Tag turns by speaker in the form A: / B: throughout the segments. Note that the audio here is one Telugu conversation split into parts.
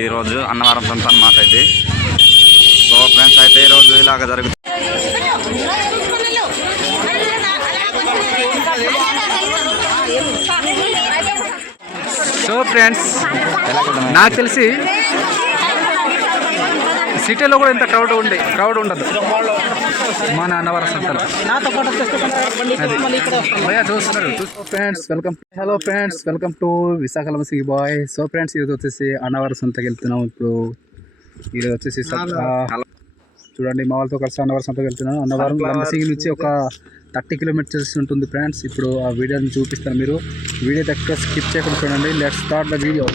A: ఈరోజు అన్నవరం సంత అన్నమాట ఇది. సో ఫ్రెండ్స్ అయితే ఈరోజు ఇలాగ జరుగుతుంది.
B: సో ఫ్రెండ్స్ నాకు తెలిసి సిటీలో కూడా ఇంత క్రౌడ్ ఉండే క్రౌడ్ ఉండదు. మా నాన్నవారి సంతలో. చూస్తున్నారు. Friends welcome hello friends welcome to Visakha sea boy so friends ఈరోజు వచ్చేసి అన్నవరం సంతకి వెళ్తున్నాం. ఇప్పుడు ఈరోజు వచ్చేసి చూడండి మా వాళ్ళతో కలిసి అన్నవరం సంతకి వెళ్తున్నాం. అన్నవరం లంబసింగి నుంచి ఒక థర్టీ కిలోమీటర్స్ ఉంటుంది ఫ్రెండ్స్. ఇప్పుడు ఆ వీడియోని చూపిస్తాను మీరు. వీడియో దగ్గర స్కిప్ చేయకుండా చూడండి. లెట్ స్టార్ట్ ద వీడియో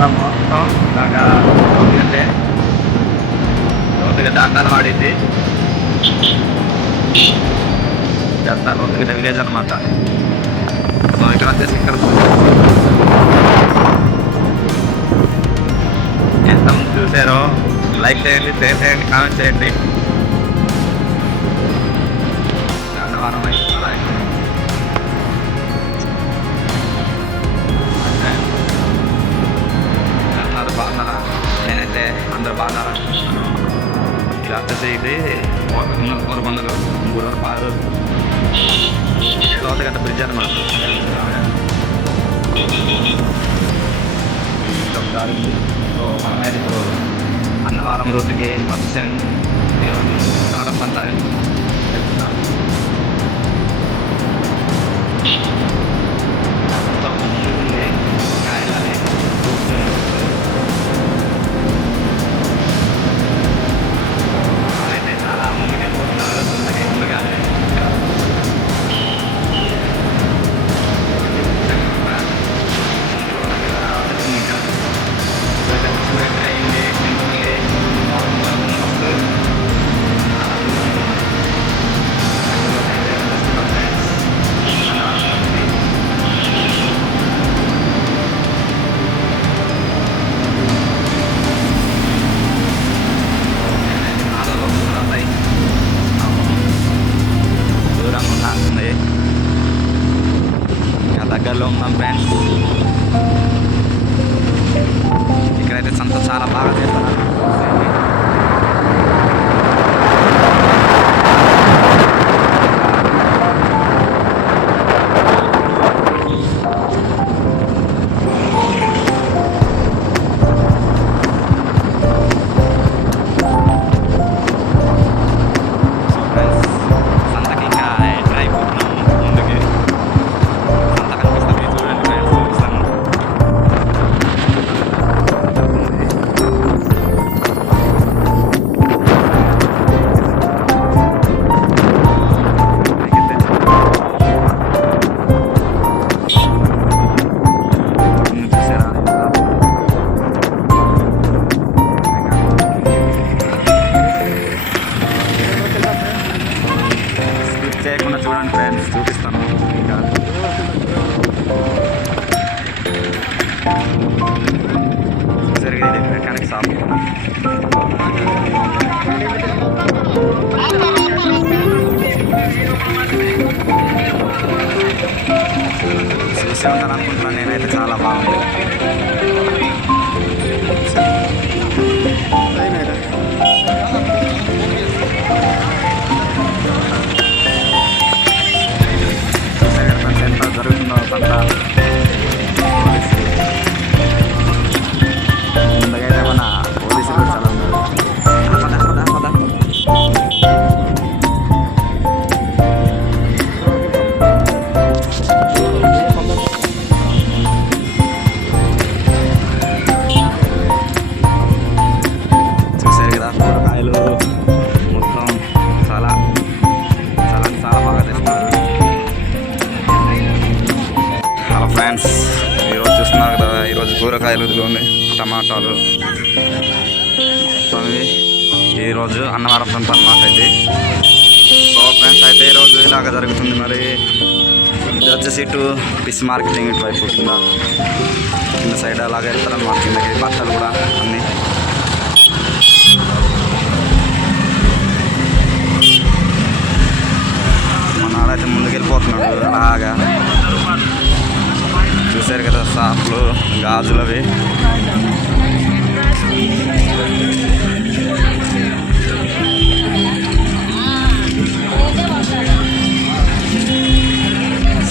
A: మొత్తం మొత్తం దాకా ఎందుకంటే రోజుగా దండాలు వాడింది ఇదంతా రోజుగా విలేజ్ అనమాట సో ఇక్కడ వచ్చేసి ఇక్కడ ఎంతమంది చూసారో లైక్ చేయండి షేర్ చేయండి కామెంట్ చేయండి. దండవారం అయితే ఇలా వచ్చేసి ఇది కోరబందలు గురవరు పారు. లోతగట్ట బ్రిడ్జ్ అనమాట ఒకసారి సో మనమైతే ఇప్పుడు అన్నవరం రోడ్డుకి వచ్చాను kan? స్కిప్ చేయకుండా చూడండి ఫ్రెండ్స్ చూపిస్తాను ఇంకా చూసారు కదా ఇది మెకానిక్ షాప్ చూసే ఉంటాను అనుకుంటున్నాను నేనైతే చాలా బాగుంది ఈరోజు చూస్తున్నారు కదా ఈరోజు కూరగాయలు ఉంది టమాటాలు. మొత్తం ఈరోజు అన్నవరం సంత అన్నమాట అయితే. సో ఫ్రెండ్స్ అయితే ఈరోజు ఇలాగ జరుగుతుంది మరి. ఇది వచ్చేసి ఇటు పిస్ మార్కెటింగ్ ఇటు వైపు కింద. కింద సైడ్ అలాగే వెళ్తారనమాట కిందకి బట్టలు కూడా అన్నీ. గాజులవి. గాజులు అవి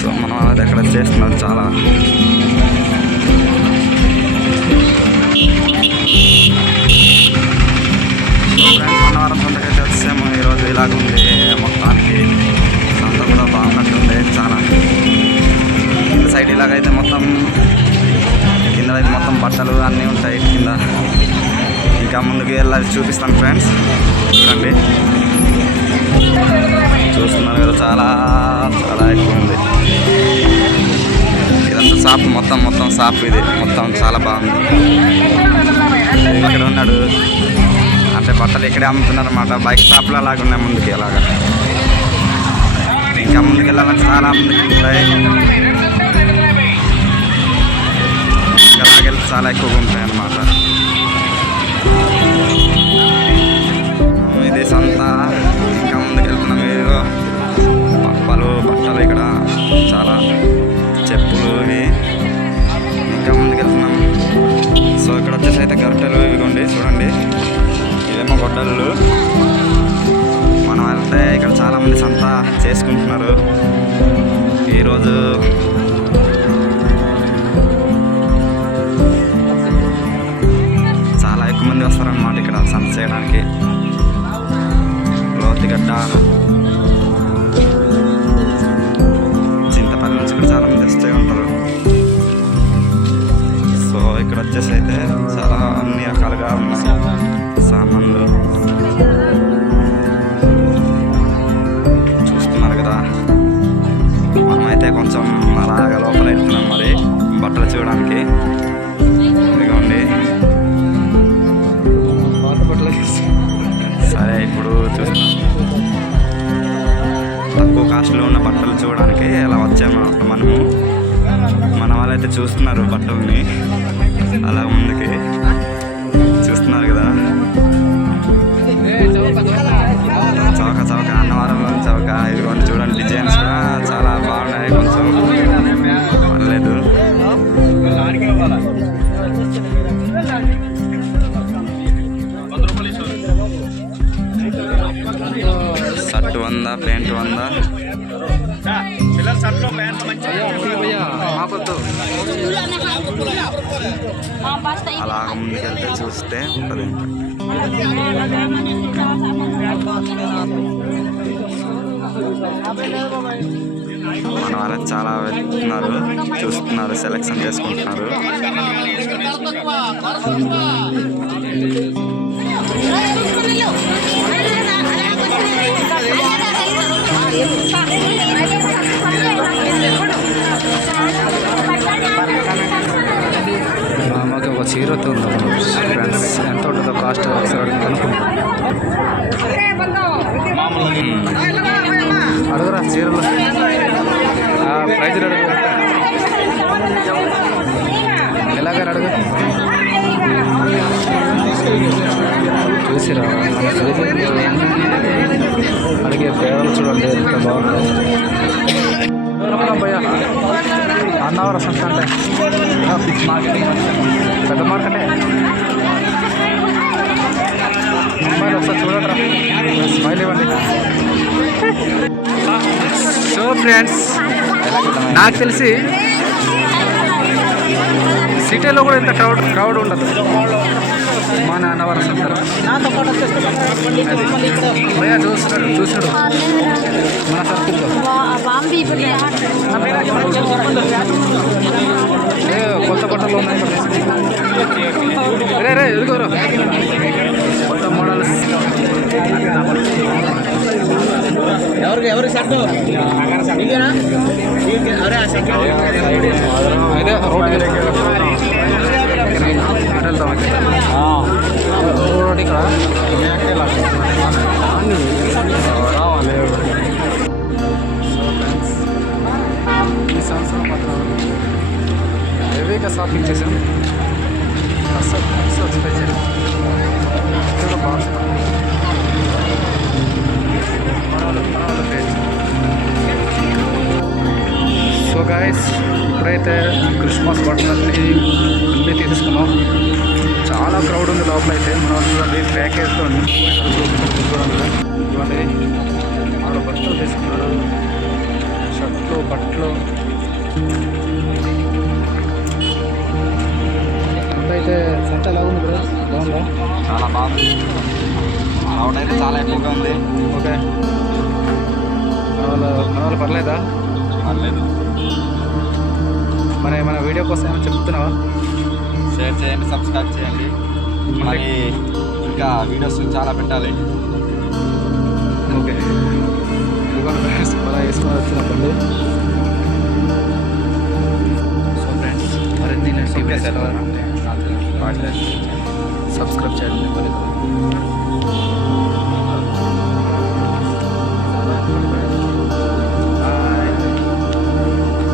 A: సో మనం అది అక్కడ చేస్తున్నాం చాలా. అన్నవరం సంతకైతే ఈరోజు ఇలాగ ఉంది మొత్తానికి. సంత కూడా బాగున్నట్టుంది చాలా. సైడ్ ఇలాగైతే మొత్తం కింద అయితే మొత్తం బట్టలు అన్నీ ఉంటాయి కింద. ఇంకా ముందుకు వెళ్ళాలి చూపిస్తాను ఫ్రెండ్స్ చూడండి. చూస్తున్నారు కదా చాలా చాలా ఎక్కువ ఉంది. ఇదంతా షాప్ మొత్తం మొత్తం షాప్ ఇది. మొత్తం చాలా బాగుంది. ఇక్కడ ఉన్నాడు. అంటే బట్టలు ఇక్కడే అమ్ముతున్నారు అన్నమాట బైక్ షాప్లో అలాగ ఉన్నాయి ముందుకి అలాగా. ఇంకా ముందుకు వెళ్ళాలంటే చాలా ముందుకు ఉంటాయి చాలా ఎక్కువగా ఉంటాయి అన్నమాట ఇది సంత ఇంకా ముందుకు వెళ్తున్నాం పప్పలు బట్టలు ఇక్కడ చాలా చెప్పులు ఇవి ఇంకా ముందుకు వెళ్తున్నాం సో ఇక్కడ వచ్చేసి అయితే గరిటెలు ఇవిగోండి చూడండి. ఇవేమో గొడ్డలు మనం వెళ్తే ఇక్కడ చాలా మంది సంత చేసుకుంటున్నారు. ఈరోజు ఎక్కువ మంది వస్తారన్నమాట ఇక్కడ సంత చేయడానికి. లోతుగడ్డ చింతపల్లి నుంచి కూడా చాలా మంది వస్తూ ఉంటారు. సో ఇక్కడ వచ్చేసి అయితే చాలా అన్ని రకాలుగా ఉన్నాయి సామాన్లు. చూస్తున్నారు కదా? మనమైతే కొంచెం అలాగా లోపల వెళ్తున్నాం మరి బట్టలు చూడడానికి. సరే ఇప్పుడు చూస్తున్నాం. తక్కువ కాస్ట్లో ఉన్న బట్టలు చూడడానికి అలా వచ్చాము. మనము మన వాళ్ళైతే చూస్తున్నారు బట్టల్ని. అలా ముందుకి చూస్తున్నారు కదా. చౌక చౌక. అన్నవరంలో చౌక
B: భయ్యా అలా
A: అలాగ ముందుకెళ్తే చూస్తే ఉంటుంది మన వాళ్ళకి చాలా వెళ్తున్నారు చూస్తున్నారు సెలెక్షన్ చేసుకుంటున్నారు
B: చీర ఉంది ఫ్రెండ్స్ ఎంత ఉంటుందో కాస్ట్ ఒకసారి కనుక్కుంటాం అడుగురా చీరలు ఆ, ప్రైజులు అడుగు. ఫ్రెండ్స్ నాకు తెలిసి సిటీలో కూడా ఇంత క్రౌడ్ క్రౌడ్ ఉండదు. మా అన్నవరం సంతలో చూస్తున్నాడు చూసాడు మన సర్కిల్లో. కొత్త బట్టలు ఉన్నాయి రే రే ఎదుగురు. కొత్త మోడల్స్. ఎవరికి ఎవరికి అయితే రోడ్ రోడ్ ఇక్కడ ఈ సంవత్సరం మాత్రం హెవీగా షాపింగ్ చేసాం సో గాయస్ ఇప్పుడైతే క్రిస్మస్ బట్టలన్నీ అన్నీ తీసుకున్నాం. చాలా క్రౌడ్ ఉంది లోపల అయితే మనం చూడండి ప్యాకేజ్ చూడండి చూడండి ఆరు బట్టలు తీసుకున్నారు? షర్ట్లు బట్టలు. అయితే సంత ఎలా ఉంది బ్రో బాగుందా?
A: చాలా బాగుంది. క్రౌడ్ అయితే చాలా ఎక్కువగా ఉంది.
B: ఓకే మన వాళ్ళు మన వాళ్ళు పర్లేదా?
A: పర్లేదు.
B: మన ఏమైనా వీడియో కోసం ఏమైనా చెప్తున్నావా?
A: షేర్ చేయండి సబ్స్క్రైబ్ చేయండి. మనకి ఇంకా వీడియోస్ చాలా పెట్టాలి.
B: ఓకే. ఇదిగోండి ఫ్రెండ్స్ అలా వేసుకొని వచ్చినప్పుడు సో ఫ్రెండ్స్ మరిన్ని సబ్స్క్రైబ్ చేయండి. మరి